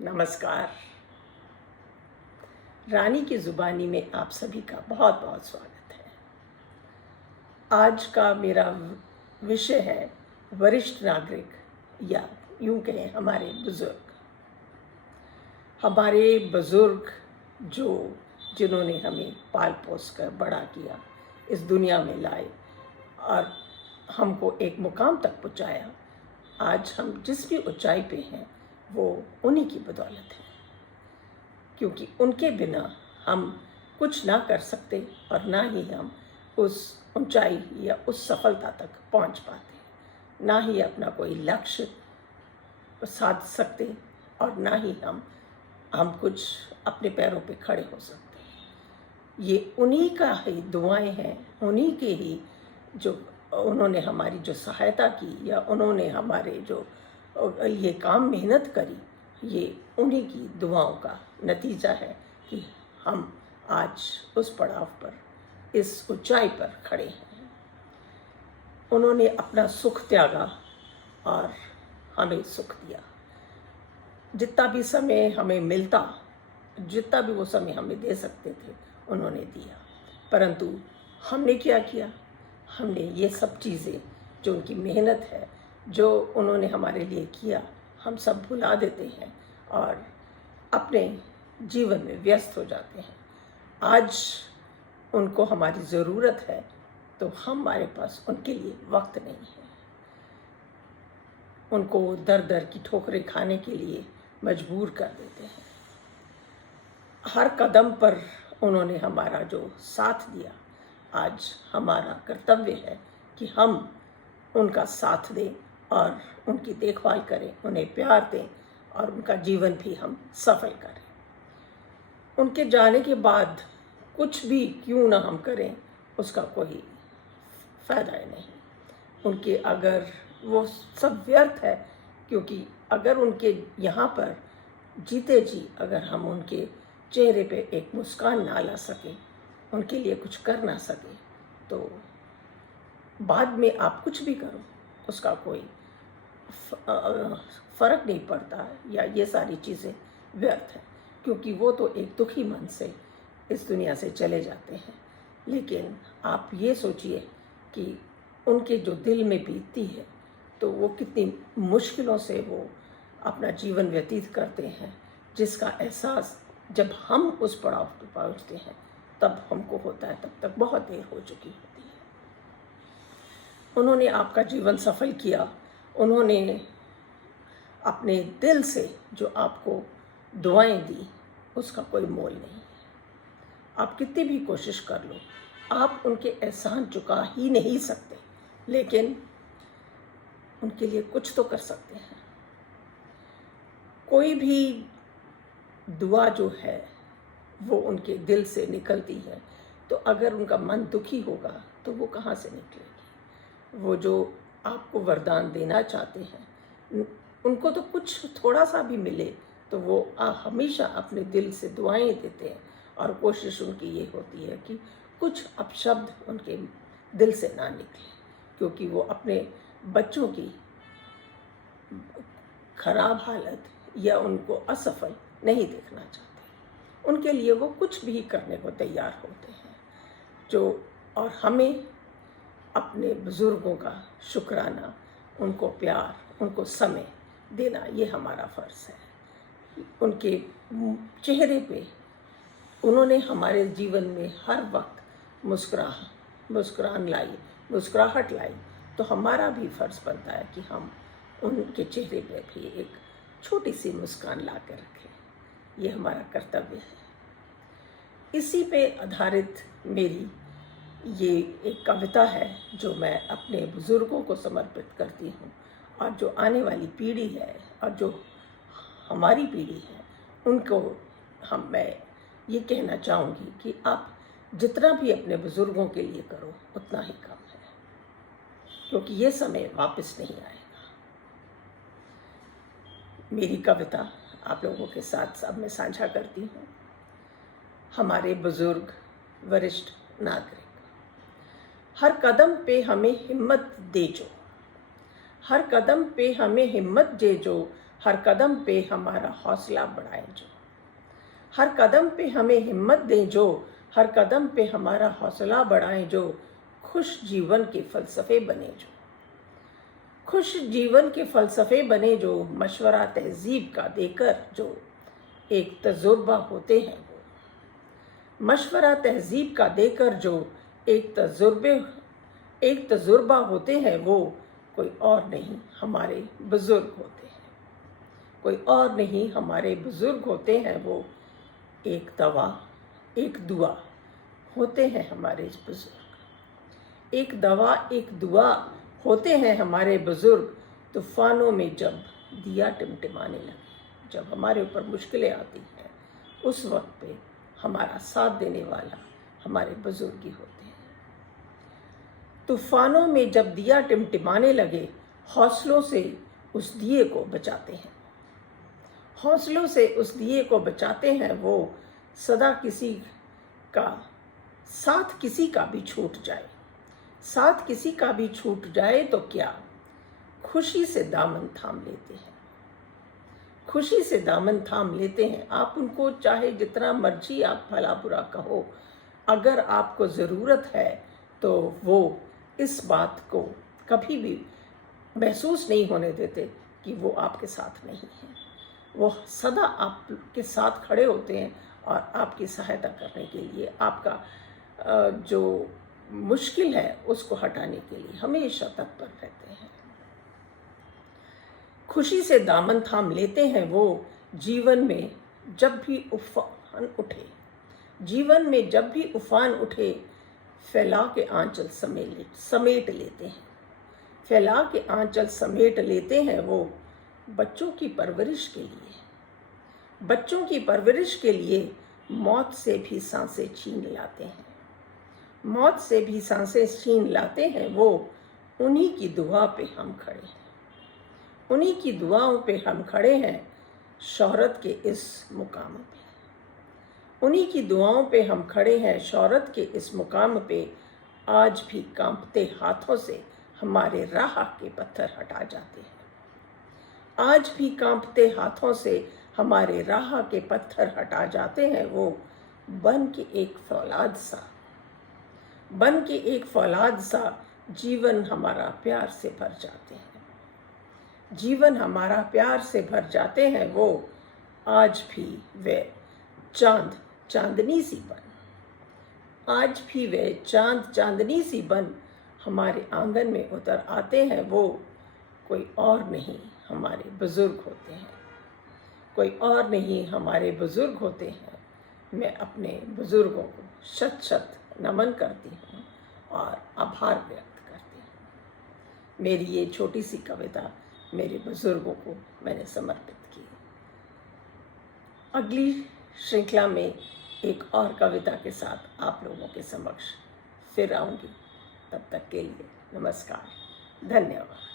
नमस्कार। रानी की ज़ुबानी में आप सभी का बहुत बहुत स्वागत है। आज का मेरा विषय है वरिष्ठ नागरिक, या यूं कहें हमारे बुज़ुर्ग। हमारे बुज़ुर्ग जिन्होंने हमें पाल पोस कर बड़ा किया, इस दुनिया में लाए और हमको एक मुकाम तक पहुँचाया। आज हम जिस भी ऊंचाई पे हैं वो उन्हीं की बदौलत है, क्योंकि उनके बिना हम कुछ ना कर सकते और ना ही हम उस ऊंचाई या उस सफलता तक पहुंच पाते, ना ही अपना कोई लक्ष्य साध सकते और ना ही हम कुछ अपने पैरों पे खड़े हो सकते। ये उन्हीं का ही दुआएं हैं, उन्हीं के ही जो उन्होंने हमारी जो सहायता की या उन्होंने हमारे जो ये काम मेहनत करी, ये उन्हीं की दुआओं का नतीजा है कि हम आज उस पड़ाव पर, इस ऊंचाई पर खड़े हैं। उन्होंने अपना सुख त्यागा और हमें सुख दिया। जितना भी समय हमें मिलता, जितना भी वो समय हमें दे सकते थे, उन्होंने दिया। परंतु हमने क्या किया? हमने ये सब चीज़ें जो उनकी मेहनत है, जो उन्होंने हमारे लिए किया, हम सब भुला देते हैं और अपने जीवन में व्यस्त हो जाते हैं। आज उनको हमारी ज़रूरत है तो हमारे पास उनके लिए वक्त नहीं है। उनको दर दर की ठोकरें खाने के लिए मजबूर कर देते हैं। हर कदम पर उन्होंने हमारा जो साथ दिया, आज हमारा कर्तव्य है कि हम उनका साथ दें और उनकी देखभाल करें, उन्हें प्यार दें और उनका जीवन भी हम सफल करें। उनके जाने के बाद कुछ भी क्यों ना हम करें, उसका कोई फ़ायदा नहीं। उनके अगर वो सब व्यर्थ है, क्योंकि अगर उनके यहाँ पर जीते जी अगर हम उनके चेहरे पे एक मुस्कान ना ला सके, उनके लिए कुछ कर ना सके, तो बाद में आप कुछ भी करो उसका कोई फ़र्क नहीं पड़ता, या ये सारी चीज़ें व्यर्थ हैं, क्योंकि वो तो एक दुखी मन से इस दुनिया से चले जाते हैं। लेकिन आप ये सोचिए कि उनके जो दिल में बीतती है, तो वो कितनी मुश्किलों से वो अपना जीवन व्यतीत करते हैं, जिसका एहसास जब हम उस पड़ाव पर पहुँचते हैं तब हमको होता है, तब तक बहुत देर हो चुकी होती है। उन्होंने आपका जीवन सफल किया, उन्होंने अपने दिल से जो आपको दुआएं दी, उसका कोई मोल नहीं है। आप कितनी भी कोशिश कर लो, आप उनके एहसान चुका ही नहीं सकते, लेकिन उनके लिए कुछ तो कर सकते हैं। कोई भी दुआ जो है वो उनके दिल से निकलती है, तो अगर उनका मन दुखी होगा तो वो कहाँ से निकलेगी? वो जो आपको वरदान देना चाहते हैं, उनको तो कुछ थोड़ा सा भी मिले तो वो हमेशा अपने दिल से दुआएं देते हैं और कोशिश उनकी ये होती है कि कुछ अपशब्द उनके दिल से ना निकले, क्योंकि वो अपने बच्चों की खराब हालत या उनको असफल नहीं देखना चाहते। उनके लिए वो कुछ भी करने को तैयार होते हैं। और हमें अपने बुज़ुर्गों का शुक्राना, उनको प्यार, उनको समय देना, ये हमारा फ़र्ज़ है। उनके चेहरे पे उन्होंने हमारे जीवन में हर वक्त मुस्कुराहट लाई, तो हमारा भी फ़र्ज़ बनता है कि हम उनके चेहरे पे भी एक छोटी सी मुस्कान ला कर रखें। ये हमारा कर्तव्य है। इसी पे आधारित मेरी ये एक कविता है जो मैं अपने बुज़ुर्गों को समर्पित करती हूँ, और जो आने वाली पीढ़ी है और जो हमारी पीढ़ी है, उनको मैं ये कहना चाहूँगी कि आप जितना भी अपने बुज़ुर्गों के लिए करो उतना ही कम है, क्योंकि ये समय वापस नहीं आएगा। मेरी कविता आप लोगों के साथ अब मैं साझा करती हूँ। हमारे बुज़ुर्ग, वरिष्ठ नागरिक, हर कदम पे हमें हिम्मत दे जो, हर कदम पे हमें हिम्मत दे जो, हर कदम पे हमारा हौसला बढ़ाए जो, हर कदम पे हमें हिम्मत दें जो, हर कदम पे हमारा हौसला बढ़ाएं जो, खुश जीवन के फलसफे बने जो, खुश जीवन के फलसफे बने जो, मशवरा तहजीब का देकर जो एक तजुर्बा होते हैं वो, मशवरा तहजीब का देकर जो एक तजुर्बा होते हैं वो, कोई और नहीं हमारे बुजुर्ग होते हैं, कोई और नहीं हमारे बुजुर्ग होते हैं वो, एक दवा एक दुआ होते हैं हमारे बुजुर्ग, एक दवा एक दुआ होते हैं हमारे बुजुर्ग। तूफानों में जब दिया टिमटिमाने लगे, जब हमारे ऊपर मुश्किलें आती हैं उस वक्त पे हमारा साथ देने वाला हमारे बुजुर्ग ही होते हैं। तूफानों में जब दिया टिमटिमाने लगे, हौसलों से उस दिए को बचाते हैं, हौसलों से उस दिए को बचाते हैं वो, सदा किसी का साथ किसी का भी छूट जाए, साथ किसी का भी छूट जाए तो क्या, खुशी से दामन थाम लेते हैं, खुशी से दामन थाम लेते हैं। आप उनको चाहे जितना मर्जी आप भला बुरा कहो, अगर आपको ज़रूरत है तो वो इस बात को कभी भी महसूस नहीं होने देते कि वो आपके साथ नहीं है, वो सदा आपके साथ खड़े होते हैं और आपकी सहायता करने के लिए, आपका जो मुश्किल है उसको हटाने के लिए हमेशा तत्पर रहते हैं। खुशी से दामन थाम लेते हैं वो, जीवन में जब भी उफान उठे, जीवन में जब भी उफान उठे, फैला के आंचल समेट लेते हैं, फैला के आंचल समेट लेते हैं वो, बच्चों की परवरिश के लिए, बच्चों की परवरिश के लिए मौत से भी सांसें छीन लाते हैं, मौत से भी सांसें छीन लाते हैं वो, उन्हीं की दुआ पे हम खड़े हैं, उन्हीं की दुआओं पे हम खड़े हैं शौहरत के इस मुकाम पे, उन्हीं की दुआओं पे हम खड़े हैं शौहरत के इस मुकाम पे। आज भी कांपते हाथों से हमारे राह के पत्थर हटा जाते हैं, आज भी कांपते हाथों से हमारे राह के पत्थर हटा जाते हैं वो, बन के एक फौलाद सा, बन के एक फौलाद सा, जीवन हमारा प्यार से भर जाते हैं, जीवन हमारा प्यार से भर जाते हैं वो। आज भी वे चांद चांदनी सी बन, आज भी वे चांद चांदनी सी बन हमारे आंगन में उतर आते हैं वो, कोई और नहीं हमारे बुजुर्ग होते हैं, कोई और नहीं हमारे बुजुर्ग होते हैं। मैं अपने बुजुर्गों को शत शत नमन करती हूँ और आभार व्यक्त करती हूँ। मेरी ये छोटी सी कविता मेरे बुजुर्गों को मैंने समर्पित की। अगली श्रृंखला में एक और कविता के साथ आप लोगों के समक्ष फिर आऊँगी। तब तक के लिए नमस्कार, धन्यवाद।